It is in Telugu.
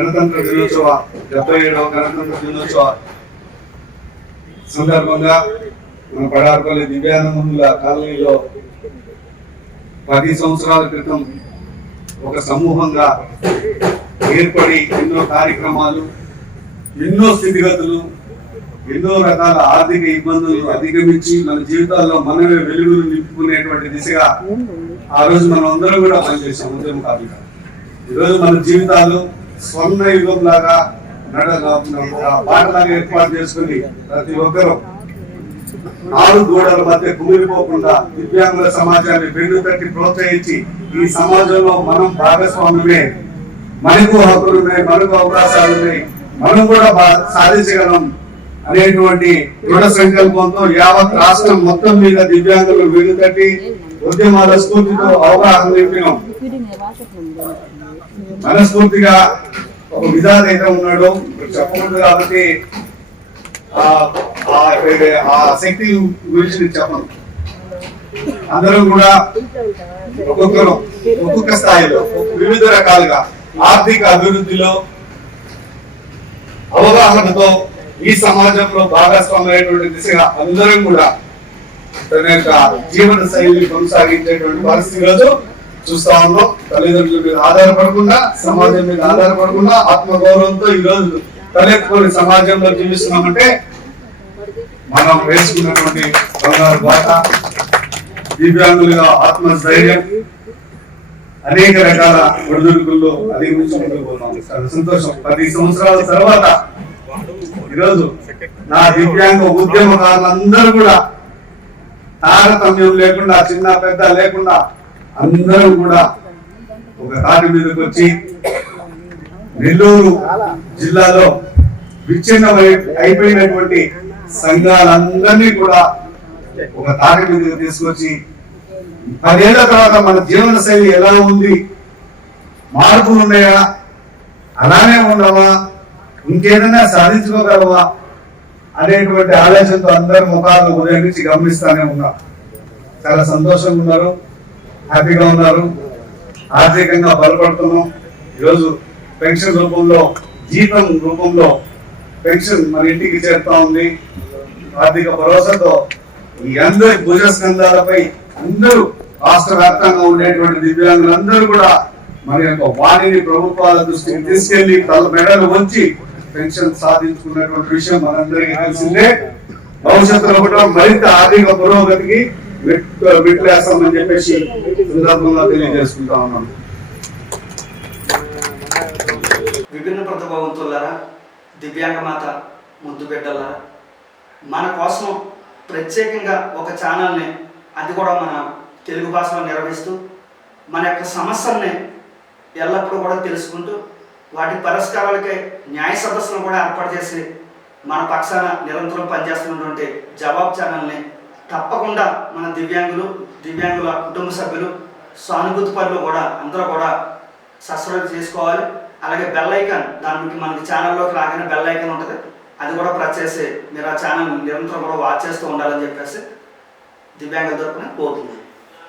గణతంత్ర దినోత్సవ 77వ గణతంత్ర దినోత్సవ సందర్భంగా మన పడార్పల్లి దివ్యాంగుల కాలనీలో 10 సంవత్సరాల క్రితం ఒక సమూహంగా ఏర్పడి ఎన్నో కార్యక్రమాలు, ఎన్నో స్థితిగతులు, ఎన్నో రకాల ఆర్థిక ఇబ్బందులు అధిగమించి మన జీవితాల్లో మనమే వెలుగులు నింపుకునేటువంటి దిశగా ఆ రోజు మనం అందరం కూడా పనిచేసాం ఉద్యమకారులుగా. ఈరోజు మన జీవితాలు స్వర్ణ యుగం లాగా పాటలాగా ఏర్పాటు చేసుకుని ప్రతి ఒక్కరూ 4 గోడల మధ్య కుమిలిపోకుండా దివ్యాంగుల సమాజాన్ని వెన్ను తట్టి ప్రోత్సహించి ఈ సమాజంలో మనం భాగస్వామ్యమే, మనకు హక్కులు ఉన్నాయి, మనకు అవకాశాలు ఉన్నాయి, మనం కూడా సాధించగలం అనేటువంటి దృఢ సంకల్పంతో యావత్ రాష్ట్రం మొత్తం మీద దివ్యాంగులు వెన్ను తట్టి ఉద్యమాల స్ఫూర్తితో అవగాహన నింపినాం. మనస్ఫూర్తిగా ఒక విధానం అయితే ఉన్నాడు చెప్పకూడదు కాబట్టి ఆ శక్తి గురించి చెప్పను. అందరం కూడా ఒక్కొక్కరు ఒక్కొక్క స్థాయిలో వివిధ రకాలుగా ఆర్థిక అభివృద్ధిలో అవగాహనతో ఈ సమాజంలో భాగస్వామ్యమైనటువంటి దిశగా అందరం కూడా తన యొక్క జీవన శైలిని కొనసాగించేటువంటి పరిస్థితి రోజు చూస్తా ఉన్నాం. తల్లిదండ్రుల మీద ఆధారపడకుండా, సమాజం మీద ఆధారపడకుండా ఆత్మగౌరవంతో ఈ రోజు తలెత్తుకొని సమాజంలో జీవిస్తున్నామంటే మనం వేసుకున్నటువంటి బంగారు బాట, దివ్యాంగులుగా ఆత్మస్థైర్యం, అనేక రకాల ఒడిదుడుకుల్లో అధిగమించుకుంటున్నాం. సంతోషం. 10 సంవత్సరాల తర్వాత ఈరోజు నా దివ్యాంగ ఉద్యమకారులందరూ కూడా తారతమ్యం లేకుండా, చిన్న పెద్ద లేకుండా అందరూ కూడా ఒక తాటి మీదకి వచ్చి నెల్లూరు జిల్లాలో విచ్ఛిన్న అయిపోయినటువంటి సంఘాలందరినీ కూడా ఒక తాటి మీదకి తీసుకొచ్చి 10 ఏళ్ల తర్వాత మన జీవన శైలి ఎలా ఉంది, మార్పులు ఉన్నాయా, అలానే ఉండవా, ఇంకేదైనా సాధించుకోగలవా అనేటువంటి ఆలోచనతో అందరూ ముఖాలు ఉదయం నుంచి గమనిస్తానే ఉన్నారు. చాలా సంతోషంగా ఉన్నారు, హ్యాపీగా ఉన్నారు, ఆర్థికంగా బలపడుతున్నాం. ఈరోజు పెన్షన్ రూపంలో, జీతం రూపంలో పెన్షన్ మన ఇంటికి చేరుతా ఉంది. ఆర్థిక భరోసాతో ఈ అందరి భుజస్కంధాలపై అందరూ రాష్ట్ర వ్యాప్తంగా ఉండేటువంటి దివ్యాంగులందరూ కూడా మన యొక్క వాణిని ప్రభుత్వాల దృష్టికి తీసుకెళ్లి తల మెడలు వంచి పెన్షన్ సాధించుకున్నటువంటి విషయం మనందరికీ తెలిసిందే. భవిష్యత్తులో కూడా మరింత ఆర్థిక పురోగతికి మెట్లేస్తామని చెప్పేసి సందర్భంగా తెలియజేసుకుంటా ఉన్నాం. విభిన్న ప్రతిభావంతులారా, దివ్యాంగ మాత ముద్దు బిడ్డలారా, మన కోసం ప్రత్యేకంగా ఒక ఛానల్ని, అది కూడా మన తెలుగు భాషలో నిర్వహిస్తూ మన యొక్క సమస్యల్ని ఎల్లప్పుడూ కూడా తెలుసుకుంటూ వాటి పరిష్కారాలకే న్యాయ సదస్సును కూడా ఏర్పాటు చేసి మన పక్షాన నిరంతరం పనిచేస్తున్నటువంటి జవాబు ఛానల్ని తప్పకుండా మన దివ్యాంగుల కుటుంబ సభ్యులు, సానుభూతి పనులు కూడా అందరూ కూడా సబ్స్క్రైబ్ చేసుకోవాలి. అలాగే బెల్ ఐకాన్, దానికి మనకి ఛానల్లోకి రాగానే బెల్ ఐకాన్ ఉంటుంది, అది కూడా ప్రెస్ చేసి మీరు ఆ ఛానల్ నిరంతరం కూడా వాచ్ చేస్తూ ఉండాలని చెప్పేసి దివ్యాంగుల తరపున కోరుతున్నాను.